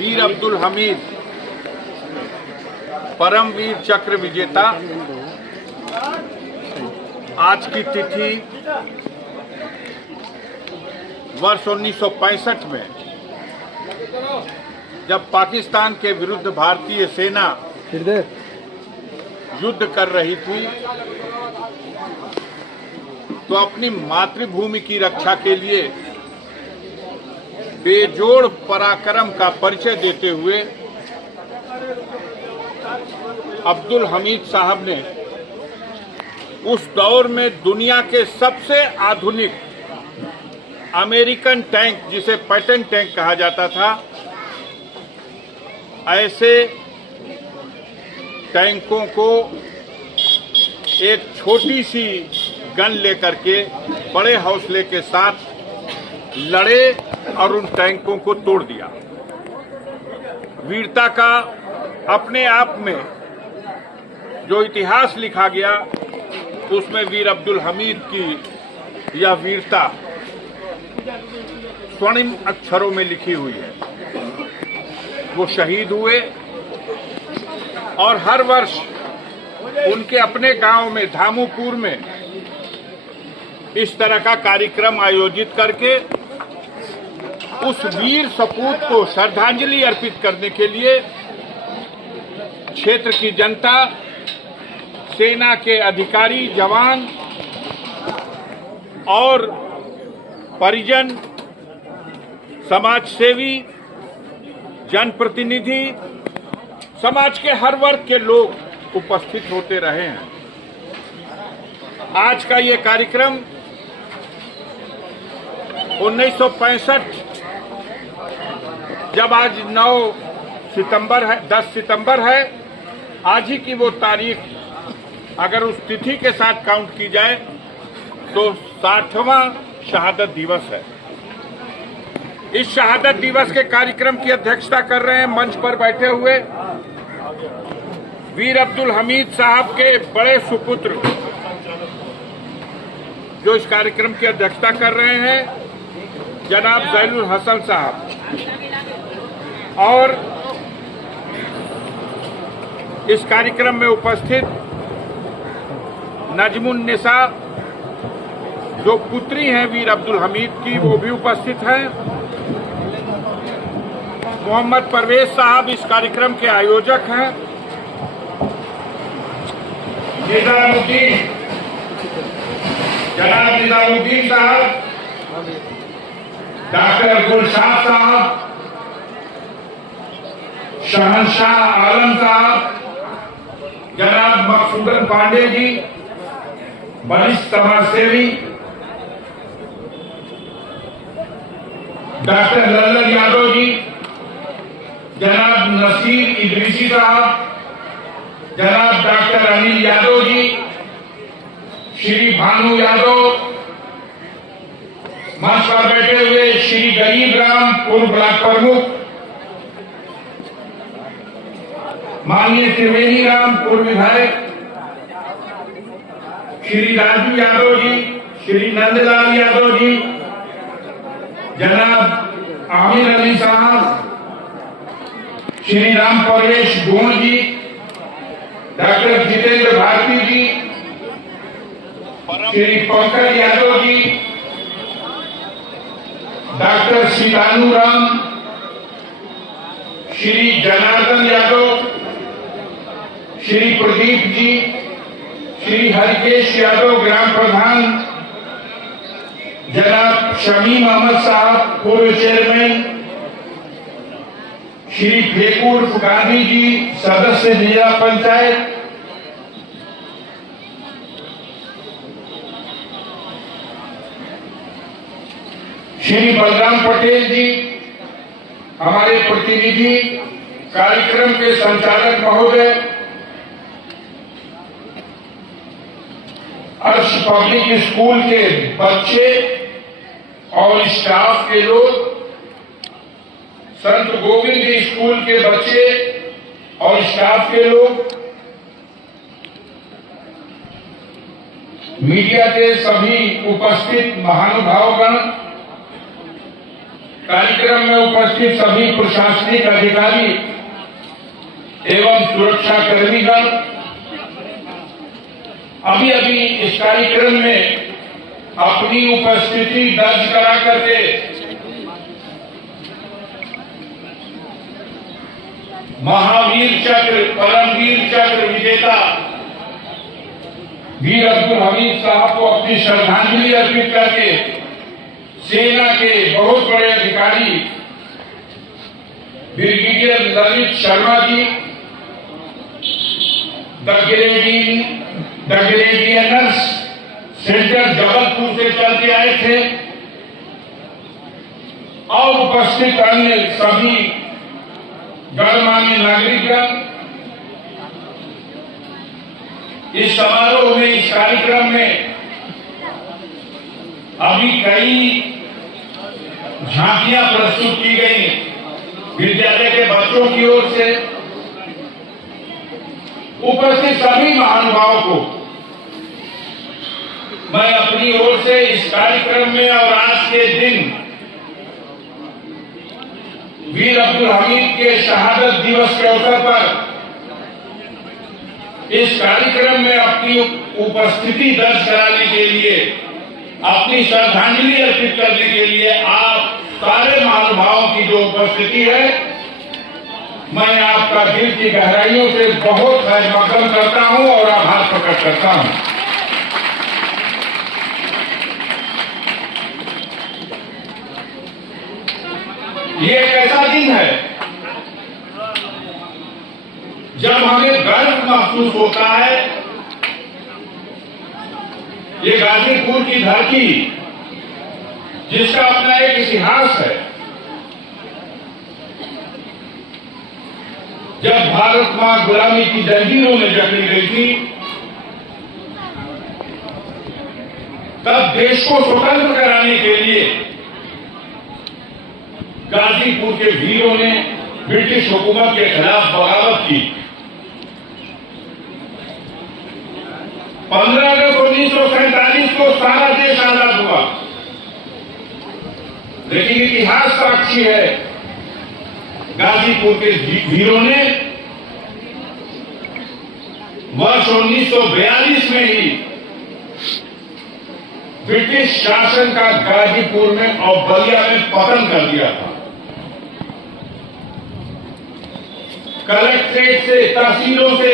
वीर अब्दुल हमीद परमवीर चक्र विजेता आज की तिथि वर्ष 1965 में जब पाकिस्तान के विरुद्ध भारतीय सेना युद्ध कर रही थी तो अपनी मातृभूमि की रक्षा के लिए बेजोड़ पराक्रम का परिचय देते हुए अब्दुल हमीद साहब ने उस दौर में दुनिया के सबसे आधुनिक अमेरिकन टैंक, जिसे पैटन टैंक कहा जाता था, ऐसे टैंकों को एक छोटी सी गन लेकर के बड़े हौसले के साथ लड़े और उन टैंकों को तोड़ दिया। वीरता का अपने आप में जो इतिहास लिखा गया उसमें वीर अब्दुल हमीद की यह वीरता स्वर्णिम अक्षरों में लिखी हुई है। वो शहीद हुए और हर वर्ष उनके अपने गांव में धामुपुर में इस तरह का कार्यक्रम आयोजित करके उस वीर सपूत को श्रद्धांजलि अर्पित करने के लिए क्षेत्र की जनता, सेना के अधिकारी, जवान और परिजन, समाजसेवी, जनप्रतिनिधि, समाज के हर वर्ग के लोग उपस्थित होते रहे हैं। आज का ये कार्यक्रम 1965, जब आज 10 सितंबर है, आज ही की वो तारीख अगर उस तिथि के साथ काउंट की जाए तो 60वां शहादत दिवस है। इस शहादत दिवस के कार्यक्रम की अध्यक्षता कर रहे हैं मंच पर बैठे हुए वीर अब्दुल हमीद साहब के बड़े सुपुत्र, जो इस कार्यक्रम की अध्यक्षता कर रहे हैं जनाब जैनुल हसन साहब, और इस कार्यक्रम में उपस्थित नजमुन्निसा, जो पुत्री हैं वीर अब्दुल हमीद की, वो भी उपस्थित हैं। मोहम्मद परवेज साहब इस कार्यक्रम के आयोजक हैं। जनाब निजामुद्दीन साहब, डॉक्टर गुलशाद साहब, शहनशाह आलम साहब, जनाब मकसूदन पांडे जी, वरिष्ठ समाजसेवी डॉक्टर लल्लन यादव जी, जनाब नसीर इदरीसी साहब, जनाब डॉक्टर अनिल यादव जी, श्री भानु यादव, मंच पर बैठे हुए श्री गरीब राम पूर्व ब्लॉक प्रमुख, माननीय त्रिवेणी राम पूर्व विधायक, श्री राजू यादव जी, श्री नंदलाल यादव जी, जनाब आमिर अली साहब, श्री राम परेश गोंड जी, डॉक्टर जितेंद्र भारती जी, श्री पंकज यादव जी, डॉक्टर शिवानू राम, श्री जनार्दन यादव, श्री प्रदीप जी, श्री हरिकेश यादव ग्राम प्रधान, जनाब शमीम अहमद साहब पूर्व चेयरमैन, श्री फेकुर गांधी जी सदस्य जिला पंचायत, श्री बलराम पटेल जी हमारे प्रतिनिधि, कार्यक्रम के संचालक महोदय, अर्श पब्लिक स्कूल के बच्चे और स्टाफ के लोग, संत गोविंद स्कूल के बच्चे और स्टाफ के लोग, मीडिया के सभी उपस्थित महानुभावगण कार्यक्रम में उपस्थित सभी प्रशासनिक अधिकारी एवं सुरक्षा कर्मीगण, अभी अभी इस कार्यक्रम में अपनी उपस्थिति दर्ज करा करके महावीर चक्र, परमवीर चक्र विजेता वीर अब्दुल हमीद साहब को अपनी श्रद्धांजलि अर्पित करके सेना के बहुत बड़े अधिकारी brigadier Lalit Sharma ji, the grenadiers centre Jabalpur से चल के आए थे और उपस्थित अन्य सभी गणमान्य नागरिकगण इस समारोह में, इस कार्यक्रम में अभी कई झांकियां प्रस्तुत की गई विद्यालय के बच्चों की ओर से। उपस्थित सभी महानुभावों को मैं अपनी ओर से इस कार्यक्रम में और आज के दिन वीर अब्दुल हमीद के शहादत दिवस के अवसर पर इस कार्यक्रम में अपनी उपस्थिति दर्ज कराने के लिए, अपनी श्रद्धांजलि अर्पित करने के लिए आप सारे महानुभावों की जो उपस्थिति है, मैं आपका दिल की गहराइयों से बहुत खैर मकदम करता हूं और आभार प्रकट करता हूं। ये एक ऐसा दिन है जब हमें गर्व महसूस होता है। ये गाजीपुर की धरती जिसका अपना एक इतिहास है, जब भारत मां गुलामी की जंजीरों में जकड़ी गई थी, तब देश को स्वतंत्र कराने के लिए गाजीपुर के वीरों ने ब्रिटिश हुकूमत के खिलाफ बगावत की। 15 अगस्त 1947 को सारा देश आजाद हुआ, लेकिन इतिहास साक्षी है गाजीपुर के वीरों ने वर्ष 1942 में ही ब्रिटिश शासन का गाजीपुर में और बलिया में पतन कर दिया था। कलेक्ट्रेट से, तहसीलों से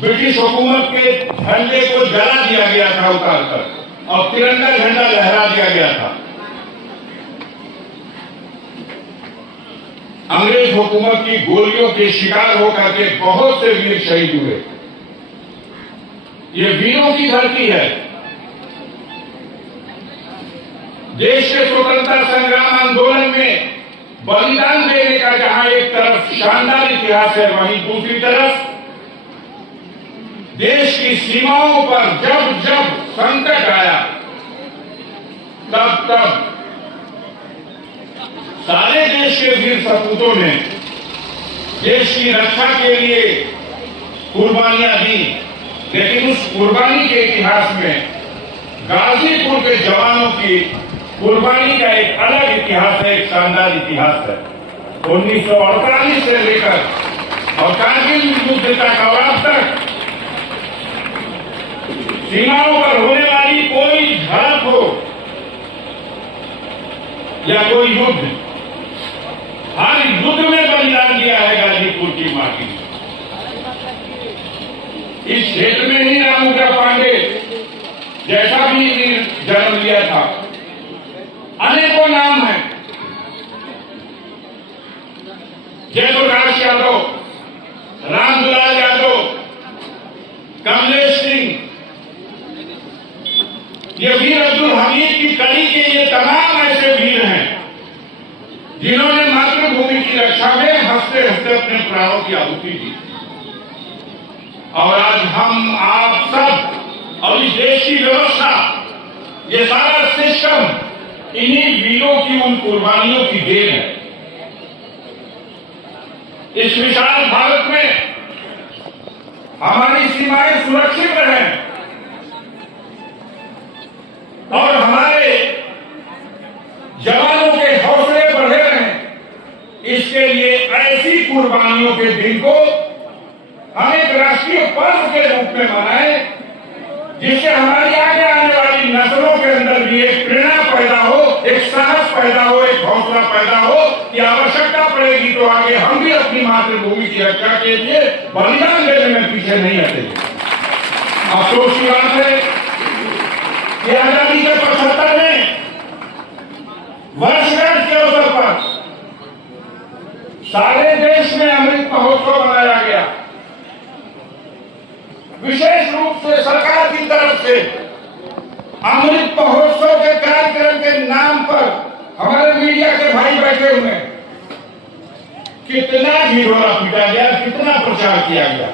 ब्रिटिश हुकूमत के झंडे को जला दिया गया था उतारकर, और तिरंगा झंडा लहरा दिया गया था। अंग्रेज हुकूमत की गोलियों के शिकार होकर के बहुत से वीर शहीद हुए। ये वीरों की धरती है। देश के स्वतंत्रता संग्राम आंदोलन में बलिदान देने का जहां एक तरफ शानदार इतिहास है, वहीं दूसरी तरफ देश की सीमाओं पर जब जब संकट आया, तब तब सारे देश के वीर सपूतों ने देश की रक्षा के लिए कुर्बानियां दी। लेकिन उस कुर्बानी के इतिहास में गाजीपुर के जवानों की कुर्बानी का एक अलग इतिहास है, एक शानदार इतिहास है। 1948 से लेकर और कारगिल युद्ध तक और अब तक सीमाओं पर होने वाली कोई झड़प हो या कोई युद्ध, हर युद्ध में बलिदान दिया है गाजीपुर की माटी। इस क्षेत्र में ही रामूजा पांडे जैसा भी जन्म लिया था, अनेकों नाम हैं। जयप्रकाश यादव, रामदुलाल यादव, कमलेश सिंह, ये वीर अब्दुल हमीद की कड़ी के ये तमाम ऐसे वीर हैं जिन्होंने मातृभूमि की रक्षा में हंसते हंसते अपने प्राणों की आहुति दी। और आज हम, आप सब और इस देश की व्यवस्था, ये सारा सिस्टम इन्हीं वीरों की, उन कुर्बानियों की देन है। इस विशाल भारत में हमारी सीमाएं सुरक्षित रहें और हमारे जवानों के कुर्बानियों के दिन को हम एक राष्ट्रीय पर्व के रूप में मनाएं, जिससे हमारी आगे आने वाली नस्लों के अंदर भी एक प्रेरणा पैदा हो, एक साहस पैदा हो, एक हौसला पैदा हो कि आवश्यकता पड़ेगी तो आगे हम भी अपनी मातृभूमि की रक्षा के लिए बलिदान देने में पीछे नहीं हटेंगे। अफसोस की बात है कि आजादी के 75वें वर्षगांठ के अवसर पर सारे देश में अमृत महोत्सव मनाया गया। विशेष रूप से सरकार की तरफ से अमृत महोत्सव के कार्यक्रम के नाम पर हमारे मीडिया के भाई बैठे हुए हैं, कितना ढिढोरा पीटा गया, कितना प्रचार किया गया।